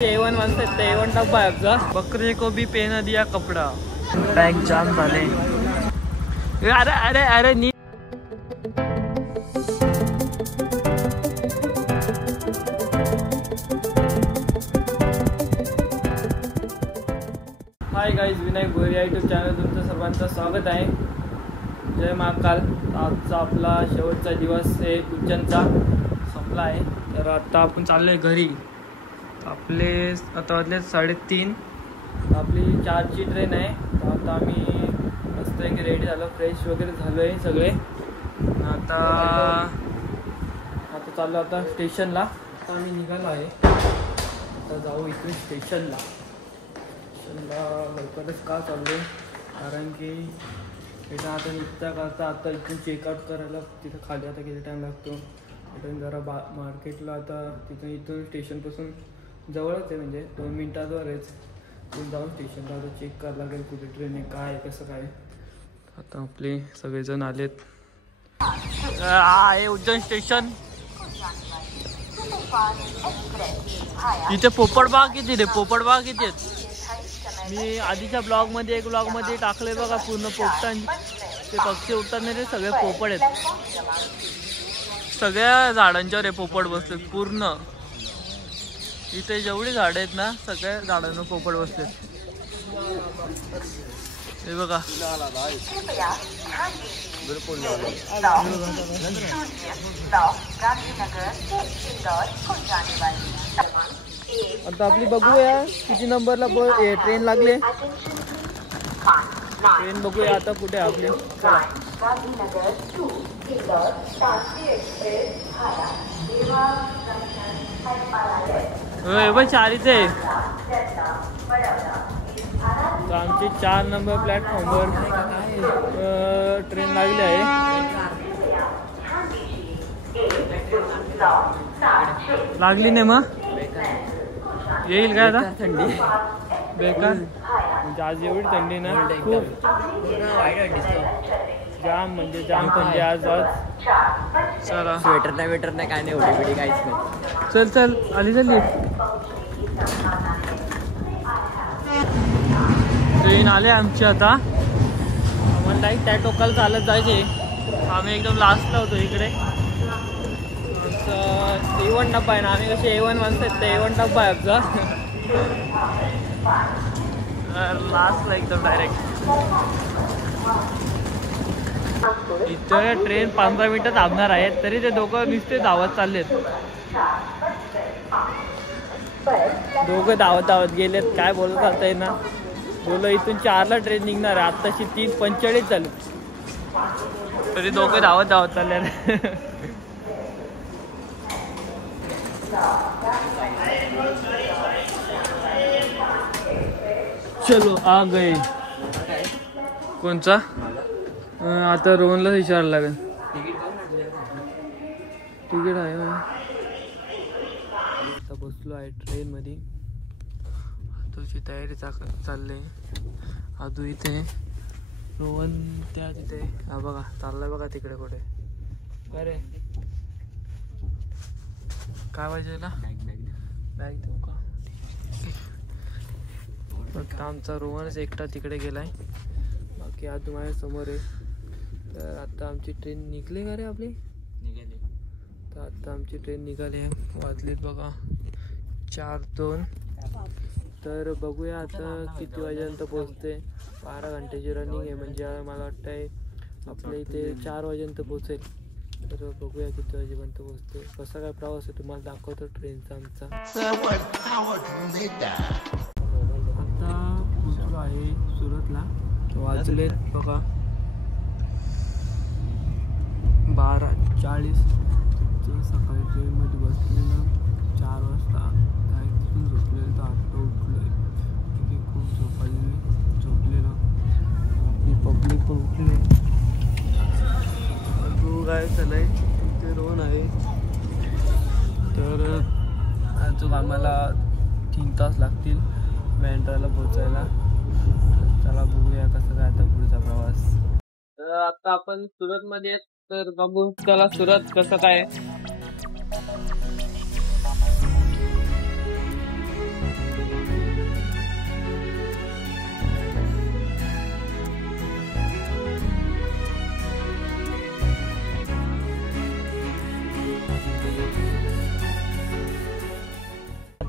A1 म्हणतात ते A1 डब्बा आहे आपला. बकरे को भी पहना दिया कपडा. बॅग जाम झाले. अरे अरे अरे नी हाय गाईज, विनायक भोयर या यूट्यूब चॅनल तुमचं सर्वांचं स्वागत आहे. जय महाकाल. आजचा आपला शेवटचा दिवस आहे उज्जैनचा संपला आहे. तर आता आपण चाललो आहे घरी. आपले आता वाजले 3:30. आपली 4ची ट्रेन आहे. तर आता आम्ही मस्त एक रेडी झालो, फ्रेश वगैरे झालो आहे सगळे. आता चाललो आता स्टेशनला. आता आम्ही निघालो आहे. आता जाऊ इथून स्टेशनला. लवकरच का चाललो आहे कारण की इथं आता निघता करता आता इथून चेकआउट करायला तिथं खाली आता किती टाईम लागतो. इथून जरा मार्केटला आता इथून स्टेशनपासून जवळच आहे, म्हणजे 2 मिनटातवरच. तिथून जाऊन स्टेशनला आता चेक करायला लागेल कुठे ट्रेन आहे, काय आहे, कसं काय. आता आपले सगळेजण आलेत. आहे उज्जैन स्टेशन. इथे पोपटबाग किती रे, पोपटबाग किती आहेत. मी आधीच्या ब्लॉगमध्ये टाकले बघा, पूर्ण पोपटां ते पक्षी उठतात नाही, ते सगळे पोपट आहेत. सगळ्या झाडांच्यावर हे पोपट बसलेत पूर्ण. इथे जेवढी झाडं आहेत ना, सगळ्या झाडांवर पोपट बसलेत. हे बघा. आता आपली बघूया किती नंबरला ट्रेन लागले. ट्रेन बघूया आता कुठे आपली. चला. चार इथे. तर आमची 4 नंबर प्लॅटफॉर्मवर ट्रेन लागली आहे. लागली नाही मग येईल काय आता. थंडी बेकार, म्हणजे आज एवढी थंडी ना, खूप जाम, म्हणजे जाम थंडी आज. चला, स्वेटर नाही काय नाही, एवढी बिडी काहीच नाही. चल चल आली चल. ट्रेन आले आमची आता. आम्हाला डायरेक्ट त्या टोकाला चालत जायचे. आम्ही एकदम लास्टला होतो इकडे. A1 डब्बा आहे ना, आम्ही कसे A1 म्हणतात ते A1 डब्बा आहे आमचा. लास्टला एकदम डायरेक्ट. इथं ट्रेन 15 मिनिटं थांबणार आहेत, तरी ते दोघं नुसते धावत चाललेत. दोघं धावत गेलेत. काय बोलत चालतंय ना, बोलो इथून 4ला ट्रेन निघणार आहे, आत्ताशी 3:45 झाली, तरी दोघं धावत चालले. चलो आ गए. कोणचा आता रोहनला विचारायला लागेल. तिकीट आहे. आता बसलो आहे ट्रेन मध्ये. तुझी तयारी चालली. आदू इथे, रोहन त्या तिथे. हा बघा चाललाय बघा तिकडे कुठे. अरे काय पाहिजे बॅग देऊ का. फक्त आमचा रोहनच एकटा तिकडे गेलाय, बाकी आदू माझ्या समोर आहे. तर आता आमची ट्रेन निघली का रे आपली. निघाली. तर आता आमची ट्रेन निघाली आहे. वाजलीत बघा 4:02. तर बघूया आता किती वाजेपर्यंत पोहोचते. 12 घंटेची रनिंग आहे, म्हणजे मला वाटतंय आपल्या इथे 4 वाजेपर्यंत पोहोचेल. तर बघूया किती वाजेपर्यंत पोहोचते. कसा काय प्रवास आहे तुम्हाला दाखवतो ट्रेनचा आमचा. आता पोहोचलो आहे सुरतला. वाजलेत बघा 12:40. सकाळी ट्रेनमध्ये बसलेलं 4 वाजता. काय तिथून झोपलेलं तर आत्ता उठलोय. खूप झोपलेलं. आपली पब्लिक पण उठली. तू काय चालय ते रोहन आहे. तर अजून आम्हाला 3 तास लागतील बँड्राला पोहोचायला. चला बघूया कसं काय आता पुढचा प्रवास. तर आता आपण सुरतमध्ये आहेत, तर बघू चला सुरत कसं काय.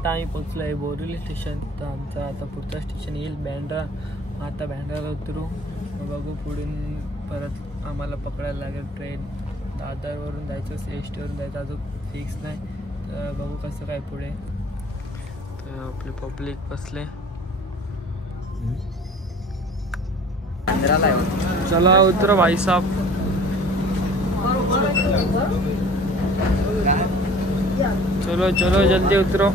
आता आम्ही पोचलो आहे बोरिवली स्टेशन. तर आमचा आता पुढचा स्टेशन येईल बँड्रा. आता बँड्राला उतरू, बघू पुढून परत आम्हाला पकडायला लागेल ट्रेन. दादरवरून जायचं एस टीवरून जायचं अजून फिक्स नाही. तर बघू कसं काय पुढे. तर आपले पब्लिक बसले. चला उतरो भाई साहब. चलो चलो जल्दी उतरो.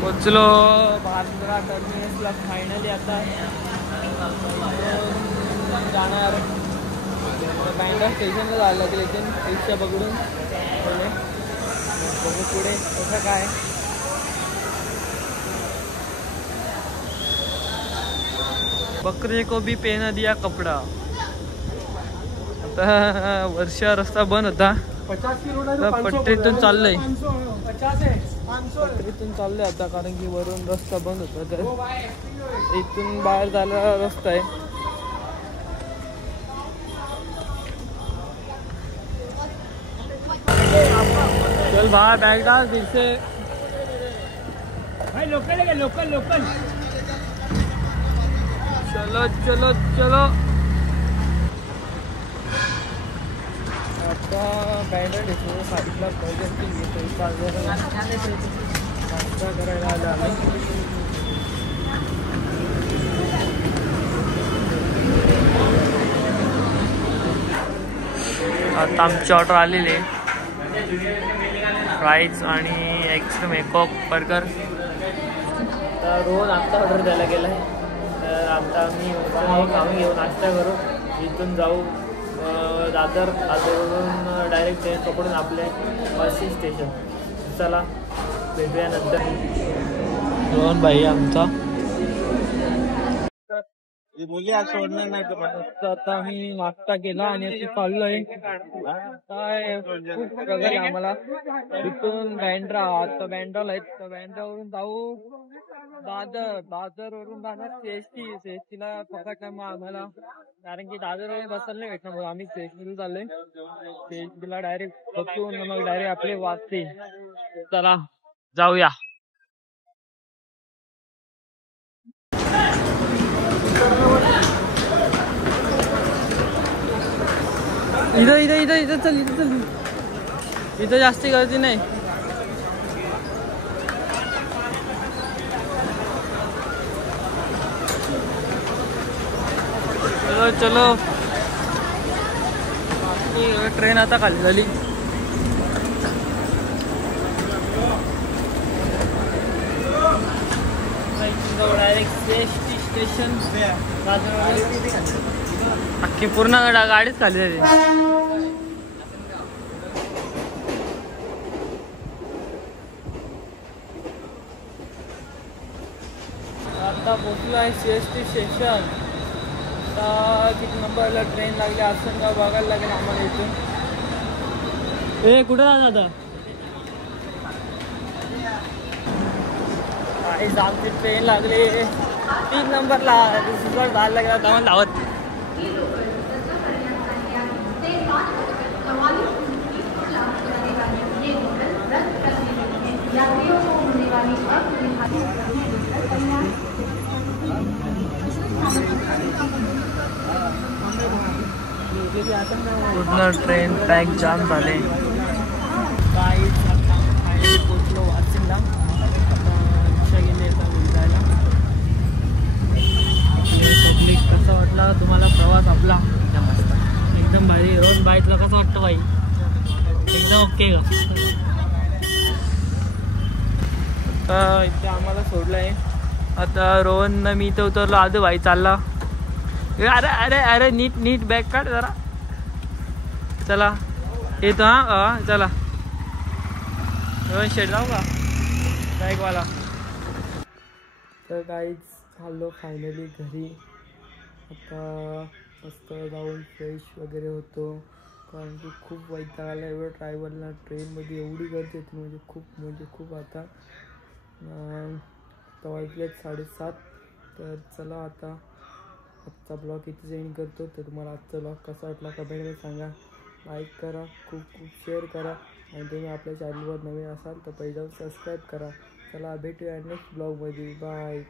पोचलो बांद्रा टर्मिनसला फायनली. आता जाणार बँड्रा स्टेशनला जायला लागेल. इथून रिक्षा पकडून बघू पुढे कसं काय. बकरे को भी पहना दिया कपडा. आता वर्षा रस्ता बंद होता. पट्टीतून चाललंय, पट्टीतून चाललंय आता, कारण की वरून रस्ता बंद होता. तर इथून बाहेर जायला रस्ता आहे. चल भाई बैग डाल फिर से. भाई लोकल है, लोकल लोकल. चलो चलो चलो. आता बँड्रा स्टेशन साईडला पर्यटन घेतो. नाश्ता करायला आला आम्ही. आता आमची ऑर्डर आलेली आहे. फ्राईज आणि एक्स्ट्रा मेकअप बर्गर. तर रोहन आत्ता ऑर्डर द्यायला गेला आहे. तर आता आम्ही खाऊन घेऊ, नाश्ता करू, इथून जाऊ दादरवरून डायरेक्ट ट्रेन पकडून आपल्या वाशी स्टेशन. चला भेटूया नंतर. रोहन भाई आमचा सोडणार नाही. आता आम्ही नाश्ता केला आणि आता चाललोय. काय खूप प्रकारे आम्हाला इथून बँड्रा. आता बँड्राला आहेत, तर बँड्रावरून जाऊ दादरवरून जाणार सीएसटीला पकडणार मग आम्हाला, कारण की दादर बसायला नाही भेटणार. आम्ही सीएसटीला चाललोय. सीएसटीला डायरेक्ट बसून मग डायरेक्ट आपले वाजते. चला जाऊया. इथं इथं इथं इथं चल, इथं चल. इथं जास्ती गर्दी नाही. चलो चलो. ट्रेन आता खाली झाली. Direct ST station. अख्खी पूर्ण गाडीच खाली झाली. आता पोचलो आहे सीएसटी स्टेशन. आता किती नंबरला ट्रेन लागली असं का बघायला लागेल आम्हाला इथून. ए कुठं जाणार आता. आमची ट्रेन लागली 3 नंबरला. जायला लागला तेव्हा धावत. पूर्ण ट्रेन पॅक जाम झाले. काही पोचलो वाशिमला. रिक्षा गेली आता जायला. पब्लिक कसा वाटला तुम्हाला प्रवास आपला. एकदम भारी. रोज बाईकला कसं वाटतं बाई. एकदम ओके का. आता इथे आम्हाला सोडलं आहे. आता रोहन मी इथं उतरलो. आजू भाई चालला. अरे अरे अरे नीट नीट बॅग काढ जरा. चला येतो. हां चला. रोहन शेट जाऊ का बॅगवाला. तर काहीच चाललो फायनली घरी. आता मस्त जाऊन फ्रेश वगैरे होतो, कारण की खूप वैताग आला एवढं ट्रॅव्हलला. ट्रेनमध्ये एवढी गर्दी होती म्हणजे खूप. आता वाजलेत 7:30. तर चला आता आजचा ब्लॉग इथे एंड करतो. तर तुम्हाला आजचा ब्लॉग कसा वाटला कमेंटमध्ये सांगा. लाईक करा, खूप शेअर करा आणि तुम्ही आपल्या चॅनलवर नवीन असाल तर पहिलं सबस्क्राईब करा. चला भेटूया नेक्स्ट ब्लॉगमध्ये. बाय.